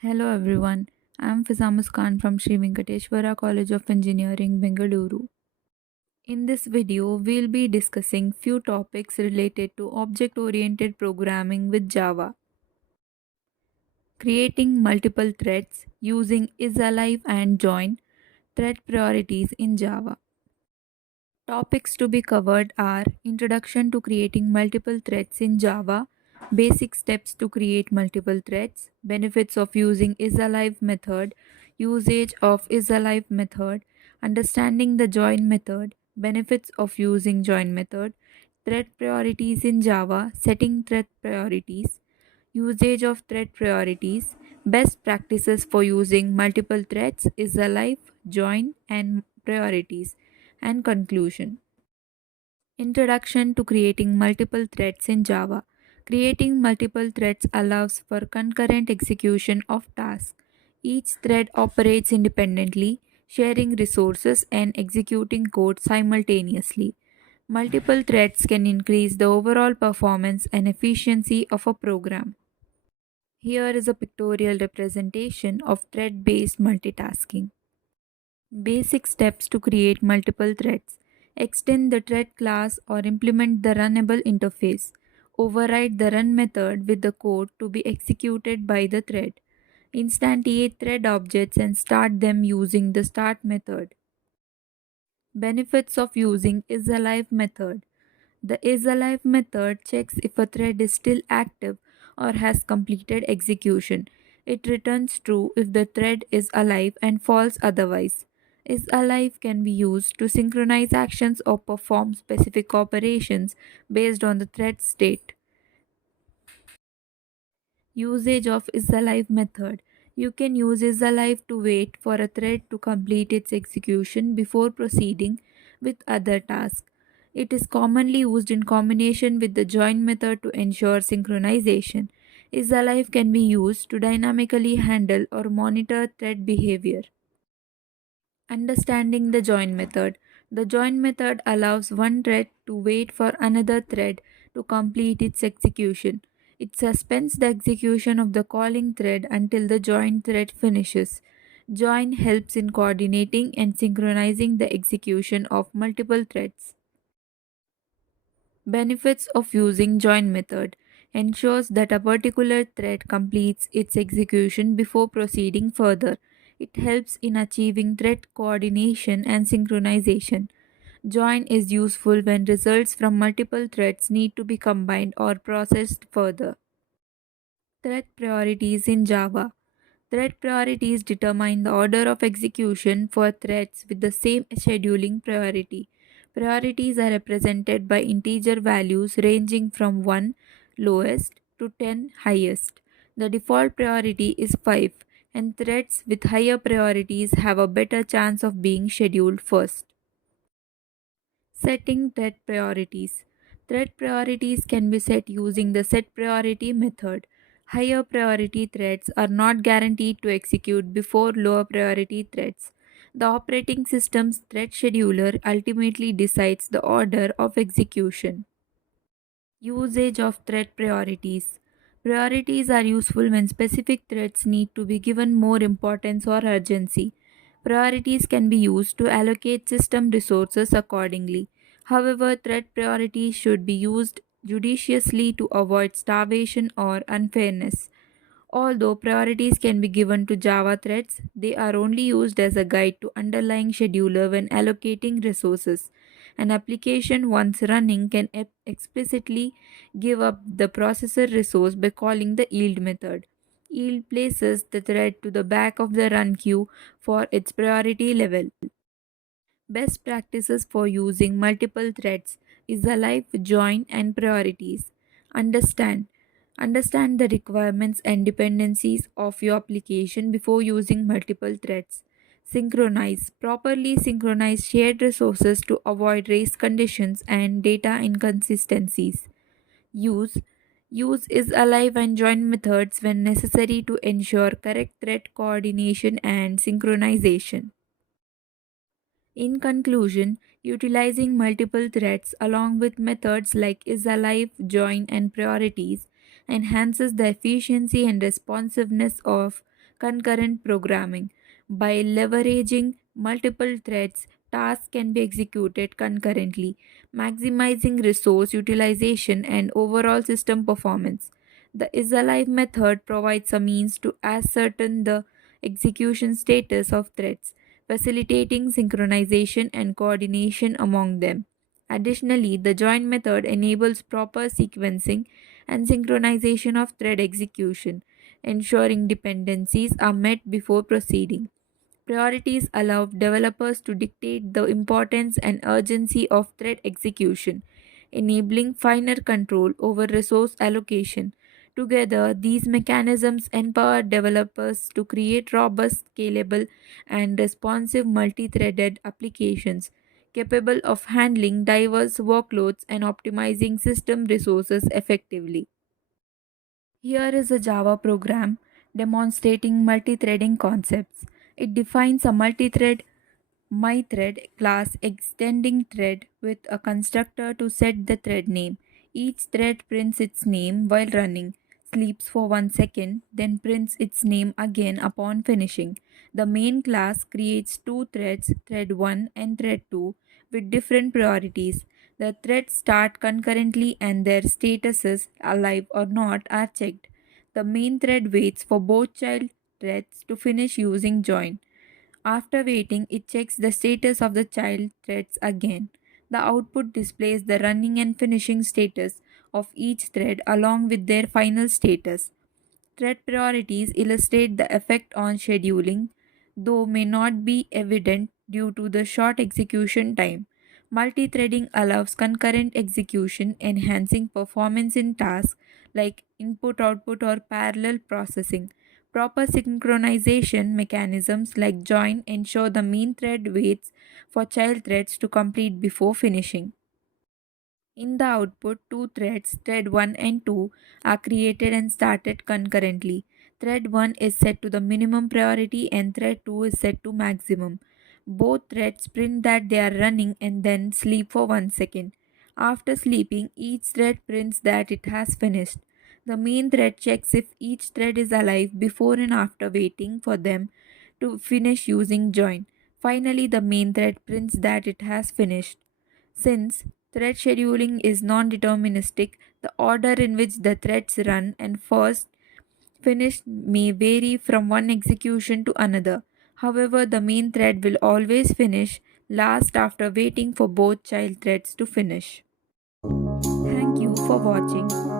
Hello everyone, I am Fizamus Khan from Sri Venkateshwara College of Engineering, Bengaluru. In this video, we'll be discussing few topics related to object-oriented programming with Java, creating multiple threads using isAlive and join, thread priorities in Java. Topics to be covered are Introduction to creating multiple threads in Java, basic steps to create multiple threads, benefits of using isAlive method, usage of isAlive method, understanding the join method, benefits of using join method, thread priorities in Java, setting thread priorities, usage of thread priorities, best practices for using multiple threads, isAlive, join, and priorities, and conclusion. Introduction to creating multiple threads in Java. Creating multiple threads allows for concurrent execution of tasks. Each thread operates independently, sharing resources and executing code simultaneously. Multiple threads can increase the overall performance and efficiency of a program. Here is a pictorial representation of thread-based multitasking. Basic steps to create multiple threads. Extend the thread class or implement the runnable interface. Override the run method with the code to be executed by the thread. Instantiate thread objects and start them using the start method. Benefits of using isAlive method. The isAlive method checks if a thread is still active or has completed execution. It returns true if the thread is alive and false otherwise. IsAlive can be used to synchronize actions or perform specific operations based on the thread state. Usage of isAlive method. You can use isAlive to wait for a thread to complete its execution before proceeding with other tasks. It is commonly used in combination with the join method to ensure synchronization. isAlive can be used to dynamically handle or monitor thread behavior. Understanding the join method. The join method allows one thread to wait for another thread to complete its execution. It suspends the execution of the calling thread until the join thread finishes. Join helps in coordinating and synchronizing the execution of multiple threads. Benefits of using join method ensures that a particular thread completes its execution before proceeding further. It helps in achieving thread coordination and synchronization. Join is useful when results from multiple threads need to be combined or processed further. Thread priorities in Java. Thread priorities determine the order of execution for threads with the same scheduling priority. Priorities are represented by integer values ranging from 1 lowest to 10 highest. The default priority is 5, and threads with higher priorities have a better chance of being scheduled first. Setting thread priorities. Thread priorities can be set using the set priority method. Higher priority threads are not guaranteed to execute before lower priority threads. The operating system's thread scheduler ultimately decides the order of execution. Usage of thread priorities. Priorities are useful when specific threads need to be given more importance or urgency. Priorities can be used to allocate system resources accordingly. However, thread priorities should be used judiciously to avoid starvation or unfairness. Although priorities can be given to Java threads, they are only used as a guide to underlying scheduler when allocating resources. An application once running can explicitly give up the processor resource by calling the yield method. Yield places the thread to the back of the run queue for its priority level. Best practices for using multiple threads is alive, join, and priorities. Understand. Understand the requirements and dependencies of your application before using multiple threads. Synchronize. Properly synchronize shared resources to avoid race conditions and data inconsistencies. Use. Use isAlive and join methods when necessary to ensure correct thread coordination and synchronization. In conclusion, utilizing multiple threads along with methods like isAlive, join, and priorities enhances the efficiency and responsiveness of concurrent programming. By leveraging multiple threads, tasks can be executed concurrently, maximizing resource utilization and overall system performance. The isAlive method provides a means to ascertain the execution status of threads, facilitating synchronization and coordination among them. Additionally, the join method enables proper sequencing and synchronization of thread execution, ensuring dependencies are met before proceeding. Priorities allow developers to dictate the importance and urgency of thread execution, enabling finer control over resource allocation. Together, these mechanisms empower developers to create robust, scalable, and responsive multi threaded applications capable of handling diverse workloads and optimizing system resources effectively. Here is a Java program demonstrating multi-threading concepts. It defines a multi-thread myThread class extending thread with a constructor to set the thread name. Each thread prints its name while running, sleeps for 1 second, then prints its name again upon finishing. The main class creates two threads, thread 1 and thread 2, with different priorities. The threads start concurrently and their statuses, alive or not, are checked. The main thread waits for both child threads to finish using join. After waiting, it checks the status of the child threads again. The output displays the running and finishing status of each thread along with their final status. Thread priorities illustrate the effect on scheduling, though may not be evident due to the short execution time. Multi-threading allows concurrent execution, enhancing performance in tasks like input, output, or parallel processing. Proper synchronization mechanisms like join ensure the main thread waits for child threads to complete before finishing. In the output, two threads, thread 1 and 2, are created and started concurrently. Thread 1 is set to the minimum priority and thread 2 is set to maximum. Both threads print that they are running and then sleep for 1 second. After sleeping, each thread prints that it has finished. The main thread checks if each thread is alive before and after waiting for them to finish using join. Finally, the main thread prints that it has finished. Since thread scheduling is non deterministic, the order in which the threads run and first finish may vary from one execution to another. However, the main thread will always finish last after waiting for both child threads to finish. Thank you for watching.